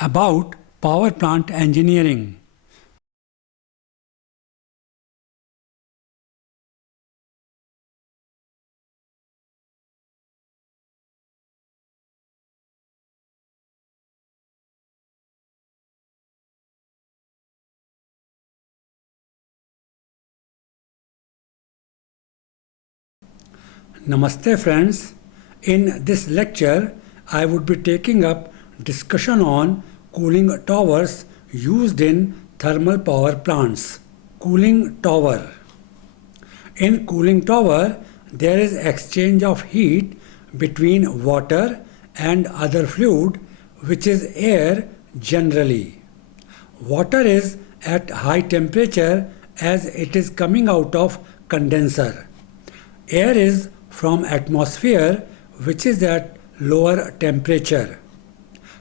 about power plant engineering. Namaste friends. In this lecture, I would be taking up discussion on cooling towers used in thermal power plants. Cooling tower. In cooling tower, there is exchange of heat between water and other fluid, which is air generally. Water is at high temperature as it is coming out of condenser. Air is from atmosphere, which is at lower temperature.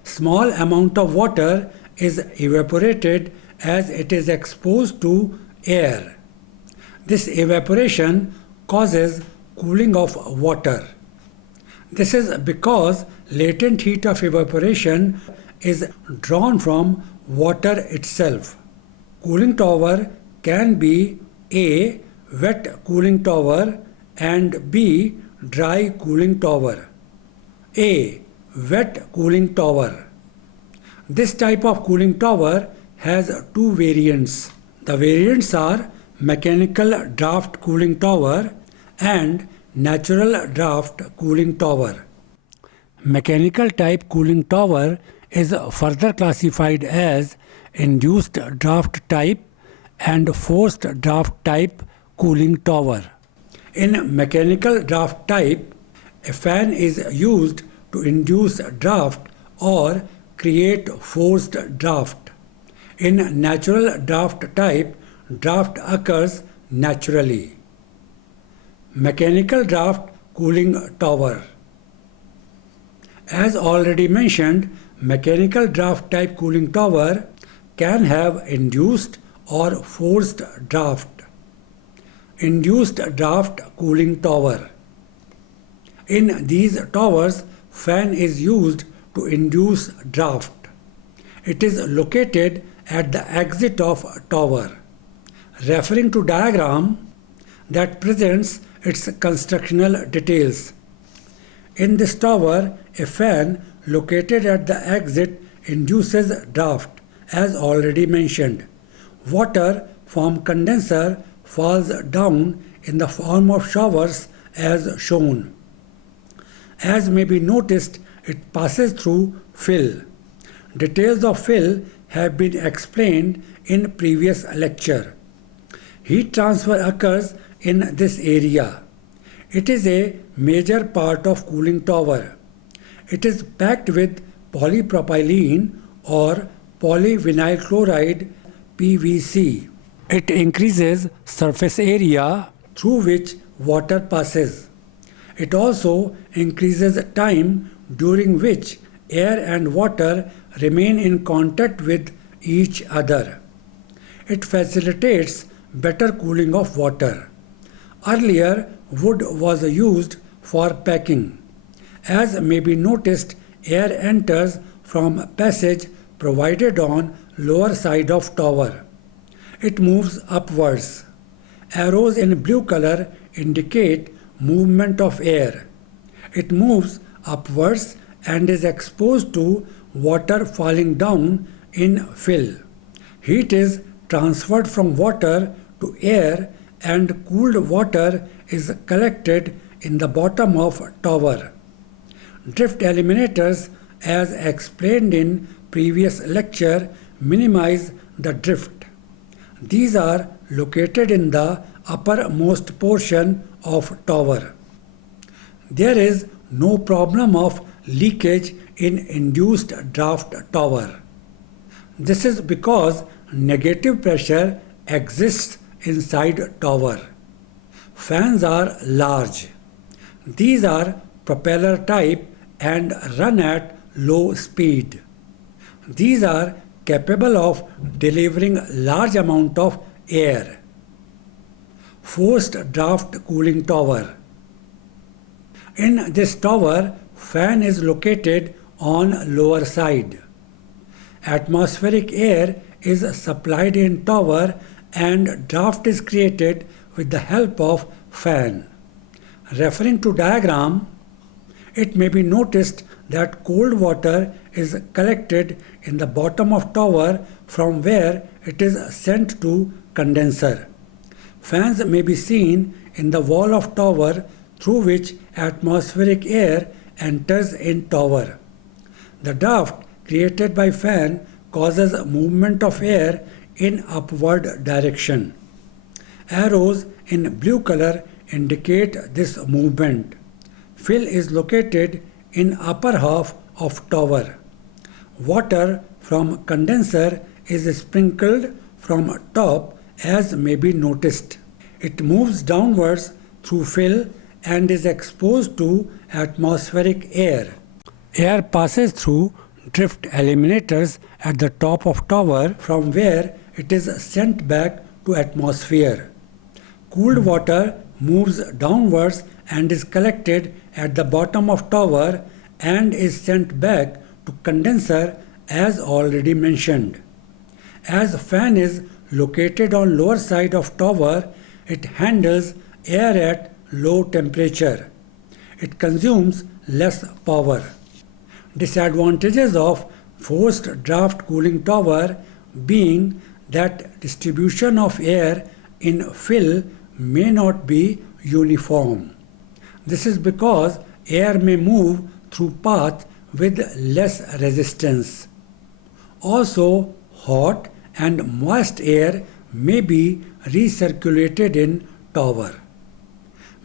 Small amount of water is evaporated as it is exposed to air. This evaporation causes cooling of water. This is because latent heat of evaporation is drawn from water itself. Cooling tower can be A. Wet cooling tower and B. Dry cooling tower. A. Wet cooling tower. This type of cooling tower has two variants. The variants are mechanical draught cooling tower and natural draught cooling tower. Mechanical type cooling tower is further classified as induced draught type and forced draught type cooling tower. In mechanical draught type, a fan is used to induce draught or create forced draught. In natural draught type, draught occurs naturally. Mechanical draught cooling tower. As already mentioned, mechanical draught type cooling tower can have induced or forced draught. Induced draught cooling tower. In these towers, fan is used to induce draught. It is located at the exit of tower. Referring to diagram that presents its constructional details. In this tower, a fan located at the exit induces draught, as already mentioned. Water from condenser falls down in the form of showers as shown. As may be noticed, it passes through fill. Details of fill have been explained in previous lecture. Heat transfer occurs in this area. It is a major part of cooling tower. It is packed with polypropylene or polyvinyl chloride PVC. It increases surface area through which water passes. It also increases time during which air and water remain in contact with each other. It facilitates better cooling of water. Earlier, wood was used for packing. As may be noticed, air enters from passage provided on lower side of tower. It moves upwards. Arrows in blue color indicate movement of air. It moves upwards and is exposed to water falling down in fill. Heat is transferred from water to air and cooled water is collected in the bottom of tower. Drift eliminators, as explained in previous lecture, minimize the drift. These are located in the uppermost portion of tower. There is no problem of leakage in induced draught tower. This is because negative pressure exists inside tower. Fans are large. These are propeller type and run at low speed. These are capable of delivering large amount of air. Forced draught cooling tower. In this tower, fan is located on lower side. atmospheric air is supplied in tower and draft is created with the help of fan. Referring to diagram, it may be noticed that cold water is collected in the bottom of tower from where it is sent to condenser. Fans may be seen in the wall of tower through which atmospheric air enters in tower. The draft created by fan causes movement of air in upward direction. Arrows in blue color indicate this movement. Fill is located in upper half of tower. Water from condenser is sprinkled from top as may be noticed. It moves downwards through fill and is exposed to atmospheric air. Air passes through drift eliminators at the top of tower from where it is sent back to atmosphere. Cooled water moves downwards and is collected at the bottom of tower and is sent back to condenser as already mentioned. As fan is located on lower side of tower, it handles air at low temperature. It consumes less power. Disadvantages of forced draft cooling tower being that distribution of air in fill may not be uniform. This is because air may move through paths with less resistance. Also, hot and moist air may be recirculated in tower.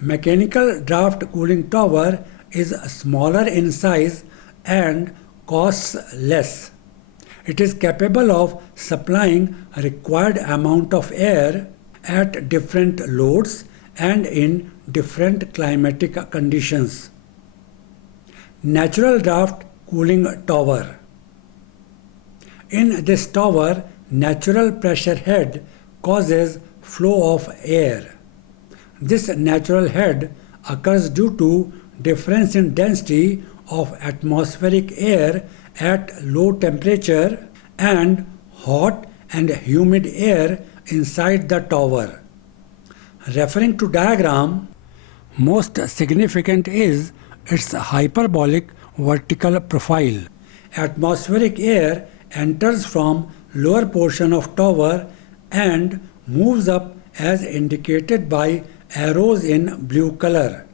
Mechanical draft cooling tower is smaller in size and costs less. It is capable of supplying a required amount of air at different loads and in different climatic conditions. Natural draft cooling tower. In this tower, natural pressure head causes flow of air. This natural head occurs due to difference in density of atmospheric air at low temperature and hot and humid air inside the tower. Referring to diagram, most significant is its hyperbolic vertical profile. Atmospheric air enters from lower portion of tower and moves up as indicated by arrows in blue color.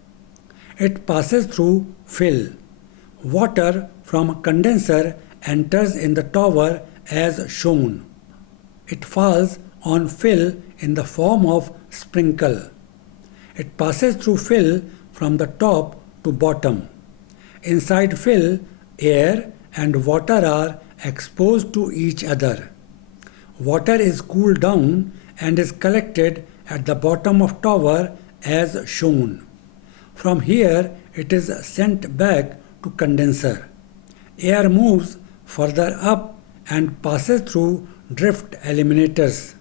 It passes through fill. Water from condenser enters in the tower as shown. It falls on fill in the form of sprinkle. It passes through fill from the top to bottom. Inside fill, air and water are exposed to each other. Water is cooled down and is collected at the bottom of tower as shown. From here, it is sent back to condenser. Air moves further up and passes through drift eliminators.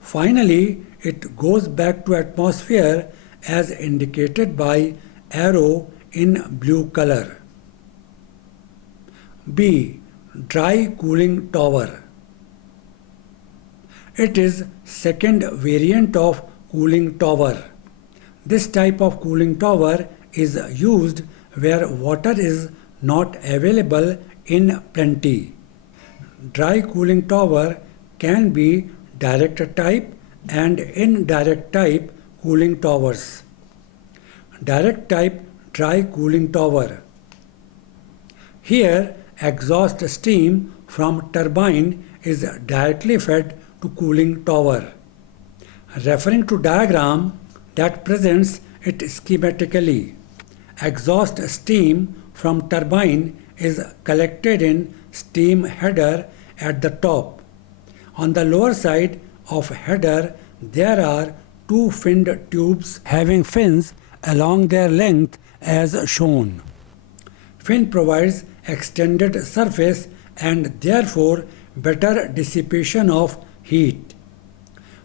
Finally, it goes back to atmosphere as indicated by arrow in blue color. B. Dry cooling tower. It is second variant of cooling tower. This type of cooling tower is used where water is not available in plenty. Dry cooling tower can be direct type and indirect type cooling towers. Direct type dry cooling tower. Here, exhaust steam from turbine is directly fed to cooling tower. Referring to diagram that presents it schematically, exhaust steam from turbine is collected in steam header at the top. On the lower side of header, there are two finned tubes having fins along their length as shown. Fin provides extended surface and therefore better dissipation of heat.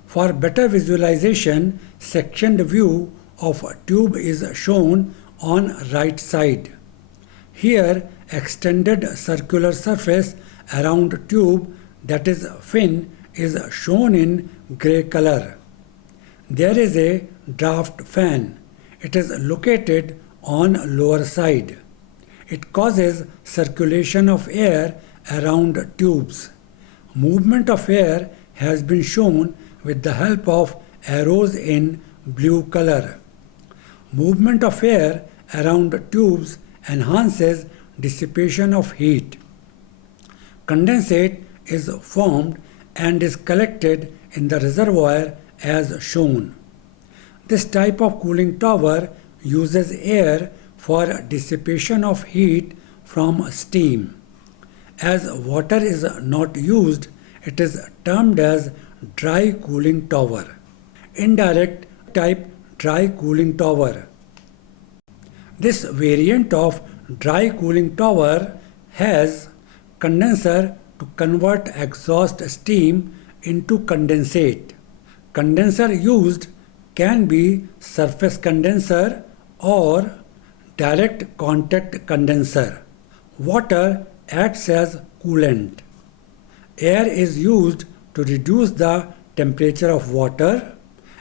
For better visualization, sectioned view of tube is shown on right side. Here, extended circular surface around tube, that is fin, is shown in grey color. There is a draught fan. It is located on lower side. It causes circulation of air around tubes. Movement of air has been shown with the help of arrows in blue color. Movement of air around tubes enhances dissipation of heat. Condensate is formed and is collected in the reservoir as shown. This type of cooling tower uses air for dissipation of heat from steam. As water is not used, it is termed as dry cooling tower. Indirect type dry cooling tower. This variant of dry cooling tower has condenser to convert exhaust steam into condensate. Condenser used can be surface condenser or direct contact condenser. Water acts as coolant. Air is used to reduce the temperature of water,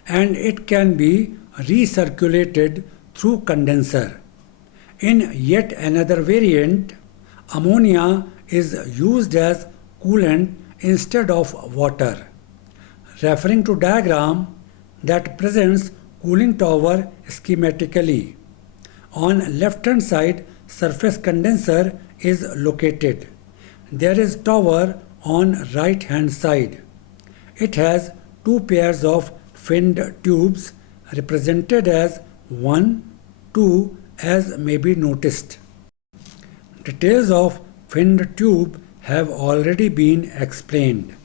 and it can be recirculated through condenser. In yet another variant, ammonia is used as coolant instead of water. Referring to diagram that presents cooling tower schematically. On left hand side, surface condenser is located. There is tower on right hand side. It has two pairs of finned tubes represented as 1, 2 as may be noticed. Details of finned tube have already been explained.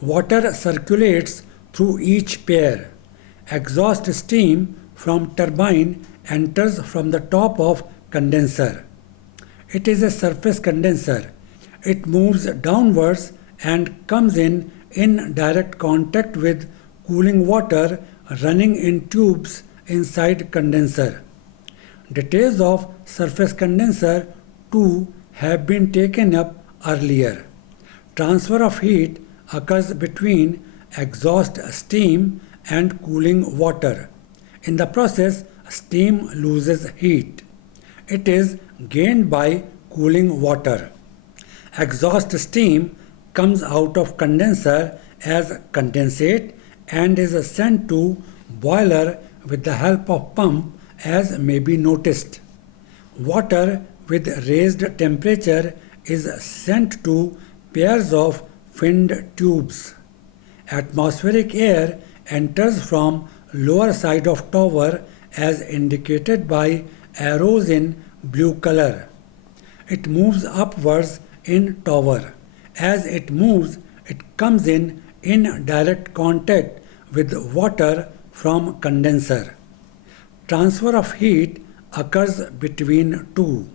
Water circulates through each pair. Exhaust steam from turbine enters from the top of condenser. It is a surface condenser. It moves downwards and comes in direct contact with cooling water running in tubes inside condenser. Details of surface condenser 2 have been taken up earlier. Transfer of heat occurs between exhaust steam and cooling water. In the process, steam loses heat. It is gained by cooling water. Exhaust steam comes out of condenser as condensate and is sent to boiler with the help of pump as may be noticed. Water with raised temperature is sent to pairs of finned tubes. Atmospheric air enters from lower side of tower as indicated by arrows in blue color. It moves upwards in tower. As it moves, it comes in direct contact with water from condenser. Transfer of heat occurs between two.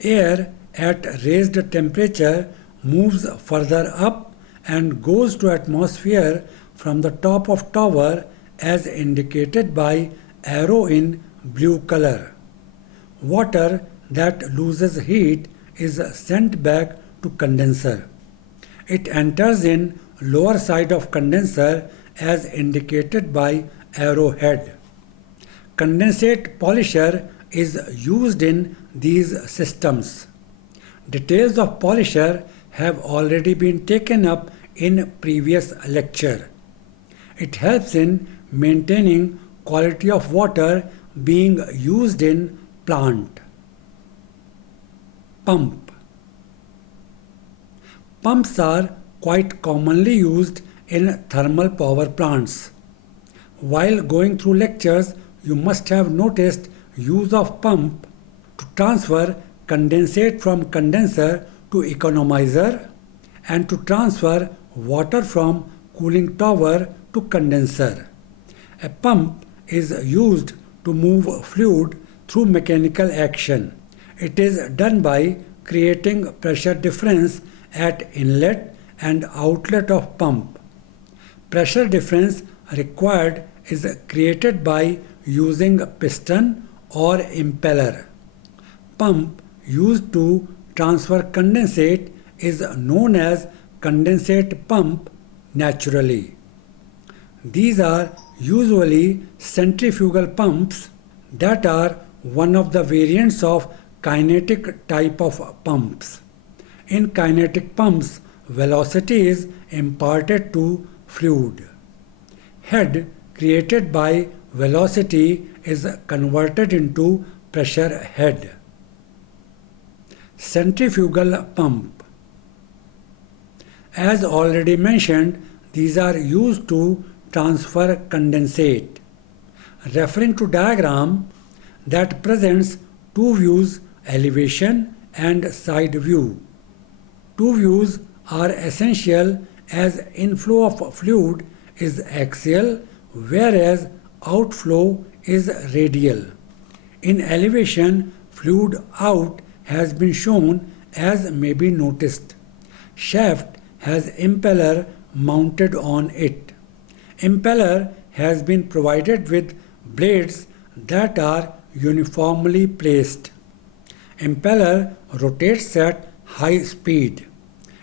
Air at raised temperature moves further up and goes to atmosphere from the top of tower as indicated by arrow in blue color. Water that loses heat is sent back to condenser. It enters in lower side of condenser as indicated by arrowhead. Condensate polisher is used in these systems. Details of polisher have already been taken up in previous lecture. It helps in maintaining quality of water being used in plant. Pump. Pumps are quite commonly used in thermal power plants. While going through lectures, you must have noticed use of pump to transfer condensate from condenser to economizer and to transfer water from cooling tower to condenser. A pump is used to move fluid through mechanical action. It is done by creating pressure difference at inlet and outlet of pump. Pressure difference required is created by using piston or impeller. Pump used to transfer condensate is known as condensate pump naturally. These are usually centrifugal pumps that are one of the variants of kinetic type of pumps. In kinetic pumps, velocity is imparted to fluid. Head created by velocity is converted into pressure head. Centrifugal pump. As already mentioned, these are used to transfer condensate. Referring to diagram that presents two views, elevation and side view. Two views are essential as inflow of fluid is axial whereas outflow is radial. In elevation, fluid out has been shown as may be noticed. Shaft has impeller mounted on it. Impeller has been provided with blades that are uniformly placed. Impeller rotates at high speed.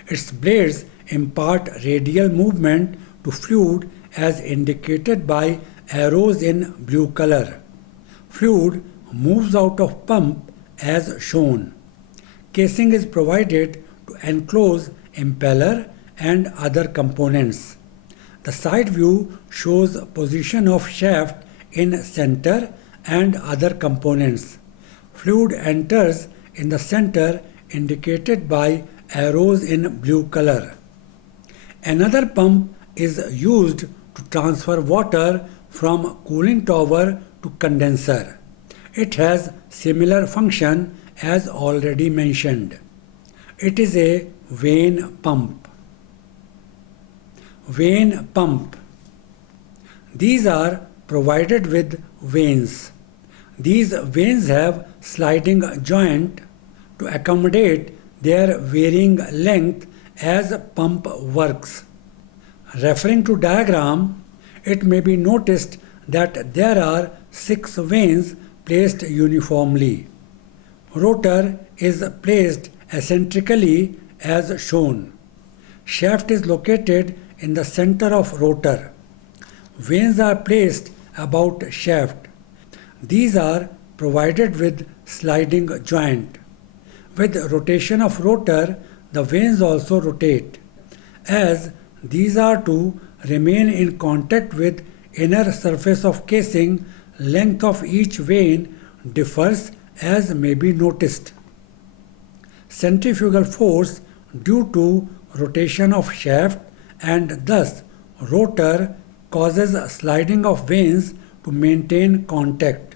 Its blades impart radial movement to fluid as indicated by arrows in blue color. Fluid moves out of pump as shown. Casing is provided to enclose impeller and other components. The side view shows position of shaft in center and other components. Fluid enters in the center indicated by arrows in blue color. Another pump is used to transfer water from cooling tower to condenser. It has similar function as already mentioned. It is a vane pump. Vane pump. These are provided with vanes. These vanes have sliding joint to accommodate their varying length as pump works. Referring to diagram, it may be noticed that there are 6 vanes placed uniformly. Rotor is placed eccentrically as shown. Shaft is located in the center of rotor. Vanes are placed about shaft. These are provided with sliding joint. With rotation of rotor, the vanes also rotate. As these are to remain in contact with inner surface of casing, length of each vane differs as may be noticed. Centrifugal force due to rotation of shaft and thus rotor causes sliding of vanes to maintain contact.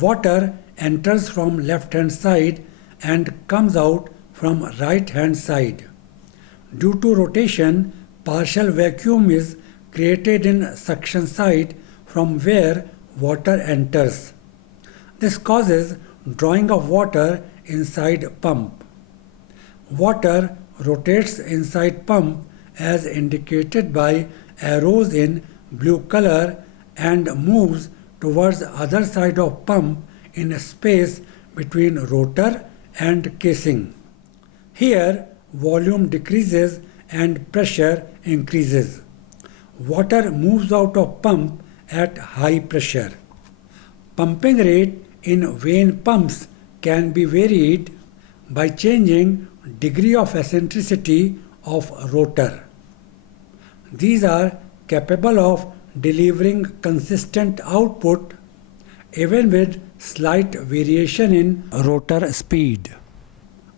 Water enters from left hand side and comes out from right hand side. Due to rotation, partial vacuum is created in suction side from where water enters. This causes drawing of water inside pump. Water rotates inside pump as indicated by arrows in blue color and moves towards other side of pump in a space between rotor and casing. Here volume decreases and pressure increases. Water moves out of pump at high pressure. Pumping rate in vane pumps can be varied by changing degree of eccentricity of rotor. These are capable of delivering consistent output even with slight variation in rotor speed.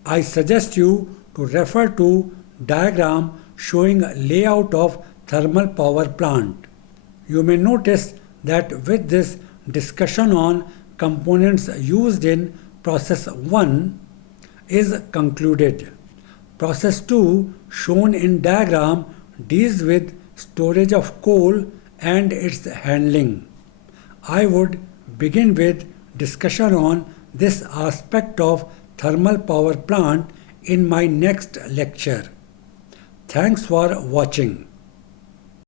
I suggest you to refer to diagram showing layout of thermal power plant. You may notice that with this discussion on components used in process 1 is concluded. Process 2 shown in diagram deals with storage of coal and its handling. I would begin with discussion on this aspect of thermal power plant in my next lecture. Thanks for watching.